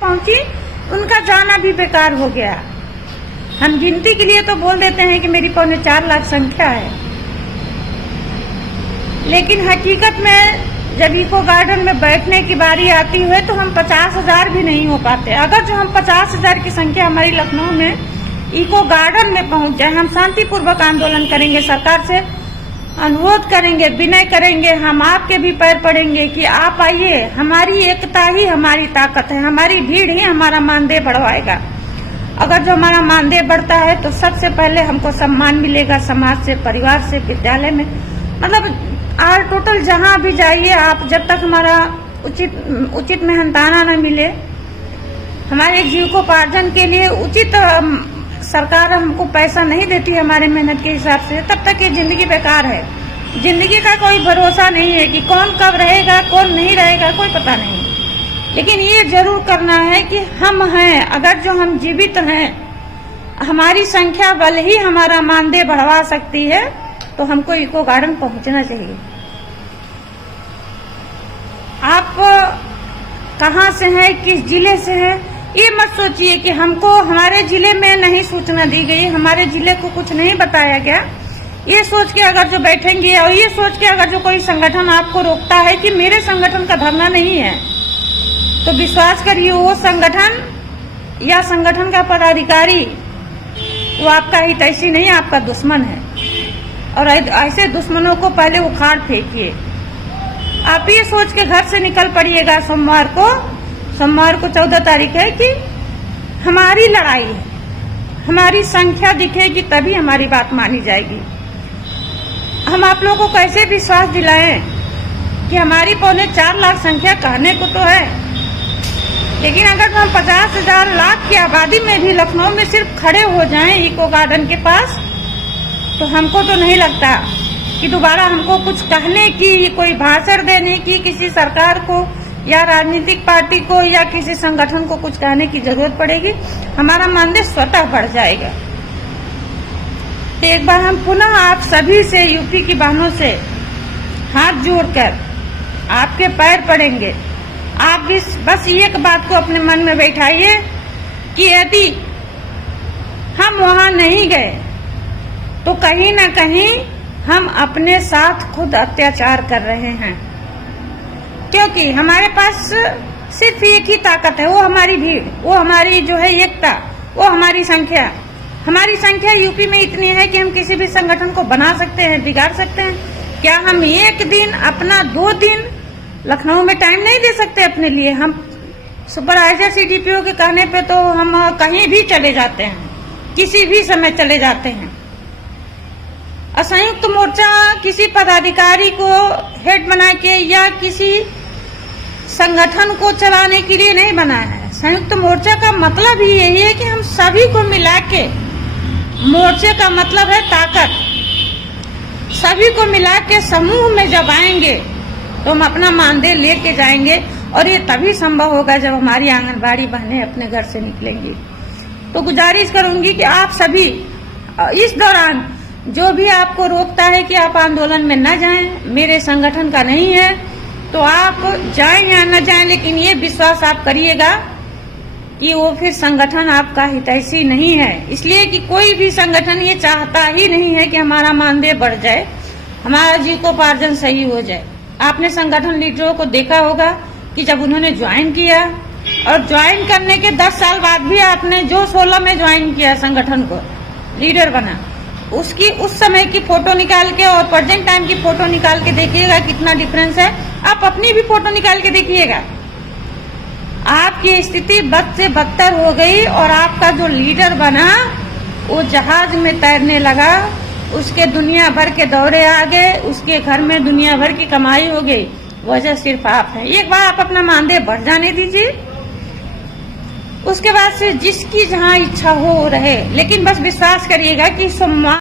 पहुंची, उनका जाना भी बेकार हो गया। हम गिनती के लिए तो बोल देते हैं कि मेरी 4.25 लाख संख्या है, लेकिन हकीकत में जब इको गार्डन में बैठने की बारी आती है तो हम 50,000 भी नहीं हो पाते। अगर जो हम 50,000 की संख्या हमारी लखनऊ में इको गार्डन में पहुंच जाए, हम शांतिपूर्वक आंदोलन करेंगे, सरकार से अनुरोध करेंगे, विनय करेंगे, हम आपके भी पैर पड़ेंगे कि आप आइए। हमारी एकता ही हमारी ताकत है, हमारी भीड़ ही हमारा मानदेय बढ़वाएगा। अगर जो हमारा मानदेय बढ़ता है तो सबसे पहले हमको सम्मान मिलेगा, समाज से, परिवार से, विद्यालय में, मतलब आल टोटल जहाँ भी जाइए आप, जब तक हमारा उचित मेहनताना न मिले, हमारे जीविकोपार्जन के लिए उचित सरकार हमको पैसा नहीं देती है हमारे मेहनत के हिसाब से, तब तक ये जिंदगी बेकार है। जिंदगी का कोई भरोसा नहीं है कि कौन कब रहेगा, कौन नहीं रहेगा, कोई पता नहीं। लेकिन ये जरूर करना है कि हम हैं, अगर जो हम जीवित हैं, हमारी संख्या बल ही हमारा मानदेय बढ़वा सकती है, तो हमको इको गार्डन पहुंचना चाहिए। आप कहाँ से हैं, किस जिले से हैं, ये मत सोचिए कि हमको हमारे जिले में नहीं सूचना दी गई, हमारे जिले को कुछ नहीं बताया गया। ये सोच के अगर जो बैठेंगे और ये सोच के अगर जो कोई संगठन आपको रोकता है कि मेरे संगठन का धरना नहीं है, तो विश्वास करिए वो संगठन या संगठन का पदाधिकारी वो आपका हितैषी नहीं, आपका दुश्मन है। और ऐसे दुश्मनों को पहले उखाड़ फेंकिए। आप ये सोच के घर से निकल पड़िएगा सोमवार को 14 तारीख है कि हमारी लड़ाई है, हमारी संख्या दिखेगी तभी हमारी बात मानी जाएगी। हम आप लोगों को कैसे विश्वास दिलाएं कि हमारी 4.25 लाख संख्या कहने को तो है, लेकिन अगर हम 50,000 लाख की आबादी में भी लखनऊ में सिर्फ खड़े हो जाएं इको गार्डन के पास, तो हमको तो नहीं लगता कि दोबारा हमको कुछ कहने की, कोई भाषण देने की किसी सरकार को या राजनीतिक पार्टी को या किसी संगठन को कुछ कहने की जरूरत पड़ेगी। हमारा मानदेय स्वतः बढ़ जाएगा। तो एक बार हम पुनः आप सभी से, यूपी की बहनों से हाथ जोड़कर आपके पैर पड़ेंगे। आप भी बस एक बात को अपने मन में बैठाइए कि यदि हम वहां नहीं गए तो कहीं न कहीं हम अपने साथ खुद अत्याचार कर रहे हैं, क्योंकि हमारे पास सिर्फ एक ही ताकत है, वो हमारी भीड़, वो हमारी जो है एकता, वो हमारी संख्या। हमारी संख्या यूपी में इतनी है कि हम किसी भी संगठन को बना सकते हैं, बिगाड़ सकते हैं। क्या हम एक दिन अपना 2 दिन लखनऊ में टाइम नहीं दे सकते अपने लिए? हम सुपरवाइजर CDPO के कहने पे तो हम कहीं भी चले जाते हैं, किसी भी समय चले जाते हैं। संयुक्त मोर्चा किसी पदाधिकारी को हेड बना के या किसी संगठन को चलाने के लिए नहीं बना है। संयुक्त मोर्चा का मतलब ही यही है कि हम सभी को मिला के, मोर्चे का मतलब है ताकत, सभी को मिला के समूह में जब आएंगे तो हम अपना मानदेय लेके जाएंगे। और ये तभी संभव होगा जब हमारी आंगनबाड़ी बहनें अपने घर से निकलेंगी। तो गुजारिश करूंगी कि आप सभी इस दौरान जो भी आपको रोकता है कि आप आंदोलन में न जाएं, मेरे संगठन का नहीं है, तो आप जाएं या न जाएं, लेकिन ये विश्वास आप करिएगा कि वो फिर संगठन आपका हितैषी नहीं है। इसलिए कि कोई भी संगठन ये चाहता ही नहीं है कि हमारा मानदेय बढ़ जाए, हमारा जीविकोपार्जन सही हो जाए। आपने संगठन लीडरों को देखा होगा कि जब उन्होंने ज्वाइन किया और ज्वाइन करने के 10 साल बाद भी आपने जो 16 में ज्वाइन किया संगठन को, लीडर बना, उसकी उस समय की फोटो निकाल के और प्रेजेंट टाइम की फोटो निकाल के देखिएगा कितना डिफरेंस है। आप अपनी भी फोटो निकाल के देखिएगा। आपकी स्थिति बद से बदतर हो गई और आपका जो लीडर बना वो जहाज में तैरने लगा, उसके दुनिया भर के दौरे आ गए, उसके घर में दुनिया भर की कमाई हो गई। वजह सिर्फ आप है। एक बार आप अपना मानदेय बढ़ जाने दीजिए, उसके बाद से जिसकी जहाँ इच्छा हो रहे, लेकिन बस विश्वास करिएगा कि सोमवार